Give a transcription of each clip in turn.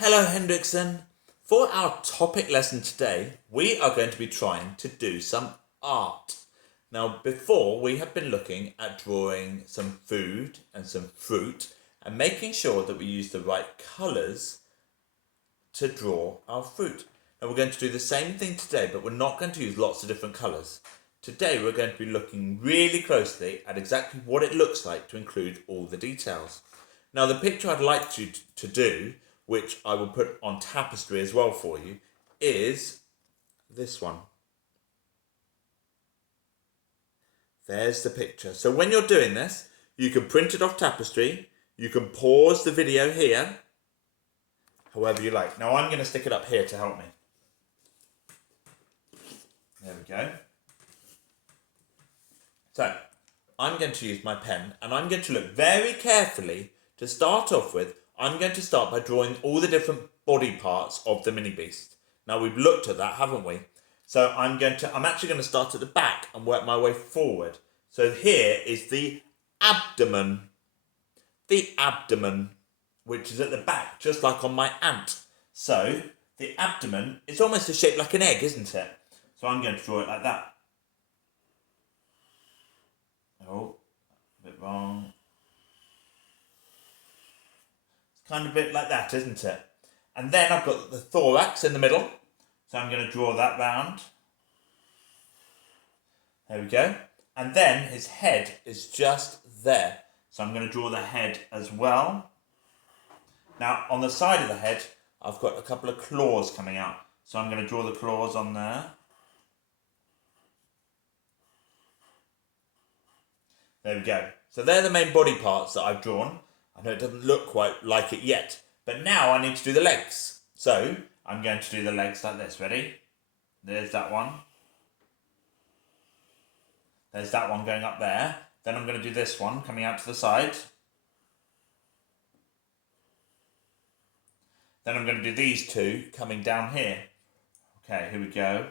Hello Hendrickson. For our topic lesson today, we are going to be trying to do some art. Now before we have been looking at drawing some food and some fruit and making sure that we use the right colours to draw our fruit. Now we're going to do the same thing today, but we're not going to use lots of different colours. Today we're going to be looking really closely at exactly what it looks like to include all the details. Now the picture I'd like you to do, which I will put on tapestry as well for you, is this one. There's the picture. So when you're doing this, you can print it off tapestry, you can pause the video here, however you like. Now I'm going to stick it up here to help me. There we go. So I'm going to use my pen and I'm going to look very carefully. To start off with, I'm going to start by drawing all the different body parts of the mini beast. Now we've looked at that, haven't we? So I'm actually going to start at the back and work my way forward. So here is the abdomen. The abdomen, which is at the back, just like on my ant. So the abdomen is almost shaped like an egg, isn't it? So I'm going to draw it like that. Oh, a bit wrong. Kind of a bit like that, isn't it? And then I've got the thorax in the middle. So I'm going to draw that round. There we go. And then his head is just there. So I'm going to draw the head as well. Now, on the side of the head, I've got a couple of claws coming out. So I'm going to draw the claws on there. There we go. So they're the main body parts that I've drawn. I know it doesn't look quite like it yet, but now I need to do the legs. So I'm going to do the legs like this. Ready? There's that one. There's that one going up there. Then I'm going to do this one coming out to the side. Then I'm going to do these two coming down here. Okay, here we go.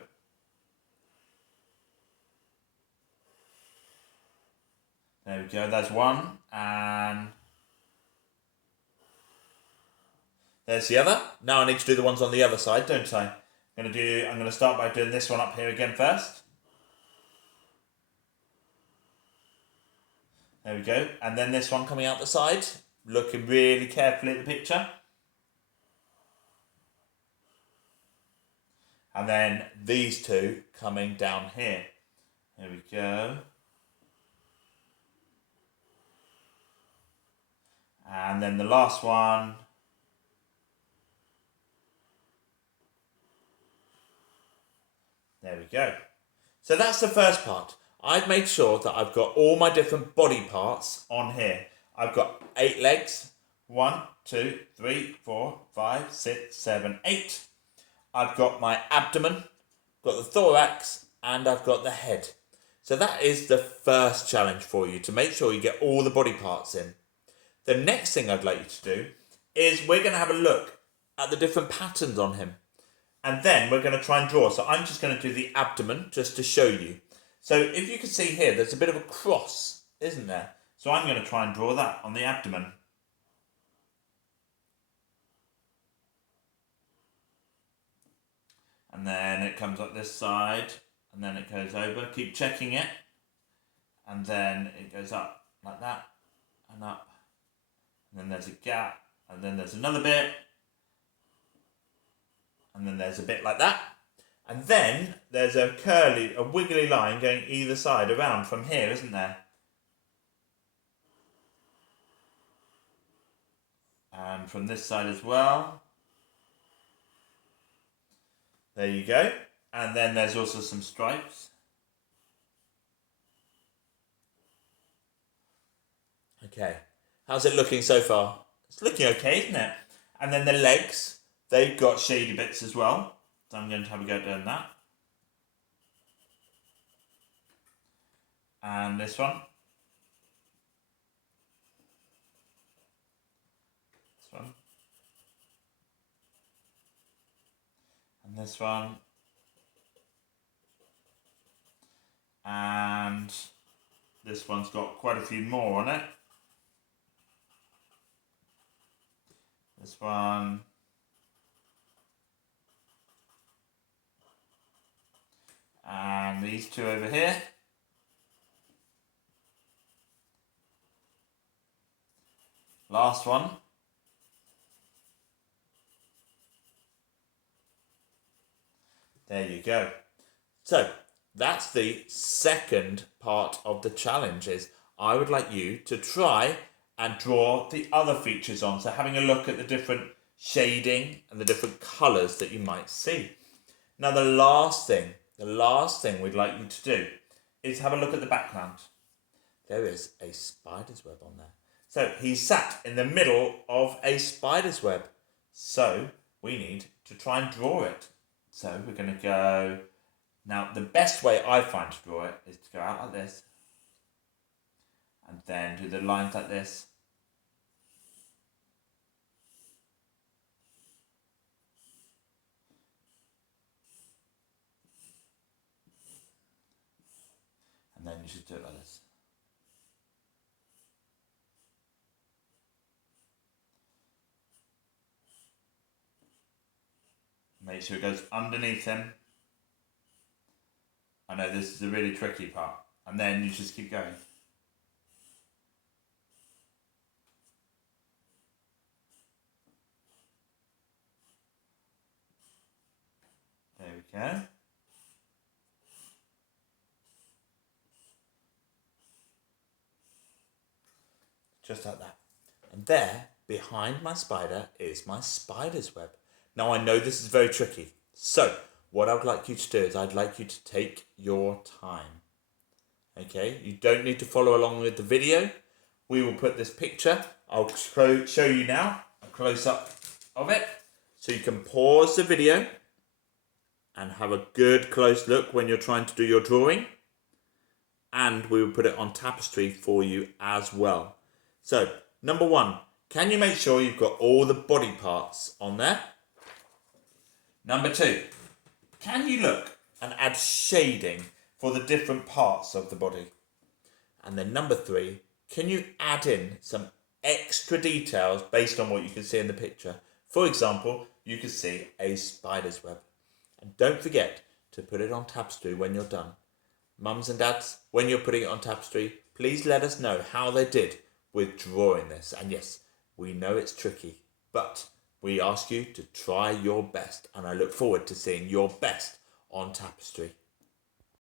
There we go. There's one, and there's the other. Now I need to do the ones on the other side, don't I? I'm going to start by doing this one up here again first. There we go. And then this one coming out the side, looking really carefully at the picture. And then these two coming down here. There we go. And then the last one. There we go. So that's the first part. I've made sure that I've got all my different body parts on here. I've got 8 legs. 1, 2, 3, 4, 5, 6, 7, 8. I've got my abdomen, got the thorax, and I've got the head. So that is the first challenge for you, to make sure you get all the body parts in. The next thing I'd like you to do is we're going to have a look at the different patterns on him. And then we're going to try and draw. So I'm just going to do the abdomen just to show you. So if you can see here, there's a bit of a cross, isn't there? So I'm going to try and draw that on the abdomen. And then it comes up this side, and then it goes over. Keep checking it. And then it goes up like that, and up. And then there's a gap, and then there's another bit. And then there's a bit like that. And then there's a wiggly line going either side around from here, isn't there? And from this side as well. There you go. And then there's also some stripes. Okay. How's it looking so far? It's looking okay, isn't it? And then the legs, they've got shady bits as well. So I'm going to have a go doing that. And this one. This one. And this one. And this one's got quite a few more on it. This one. these two over here. Last one. There you go. So that's the second part of the challenge. Is I would like you to try and draw the other features on. So having a look at the different shading and the different colours that you might see. Now the last thing we'd like you to do is have a look at the background. There is a spider's web on there. So he's sat in the middle of a spider's web. So we need to try and draw it. So we're going to go... Now the best way I find to draw it is to go out like this. And then do the lines like this. And then you should do it like this. Make sure it goes underneath him. I know this is a really tricky part. And then you just keep going. There we go. Just like that. And there, behind my spider, is my spider's web. Now I know this is very tricky. So, what I would like you to do is I'd like you to take your time. Okay, you don't need to follow along with the video. We will put this picture, I'll show you now, a close-up of it. So you can pause the video and have a good close look when you're trying to do your drawing. And we will put it on tapestry for you as well. So, number one, can you make sure you've got all the body parts on there? Number two, can you look and add shading for the different parts of the body? And then number three, can you add in some extra details based on what you can see in the picture? For example, you can see a spider's web. And don't forget to put it on tapestry when you're done. Mums and dads, when you're putting it on tapestry, please let us know how they did with drawing this. And yes, we know it's tricky, but we ask you to try your best, and I look forward to seeing your best on tapestry.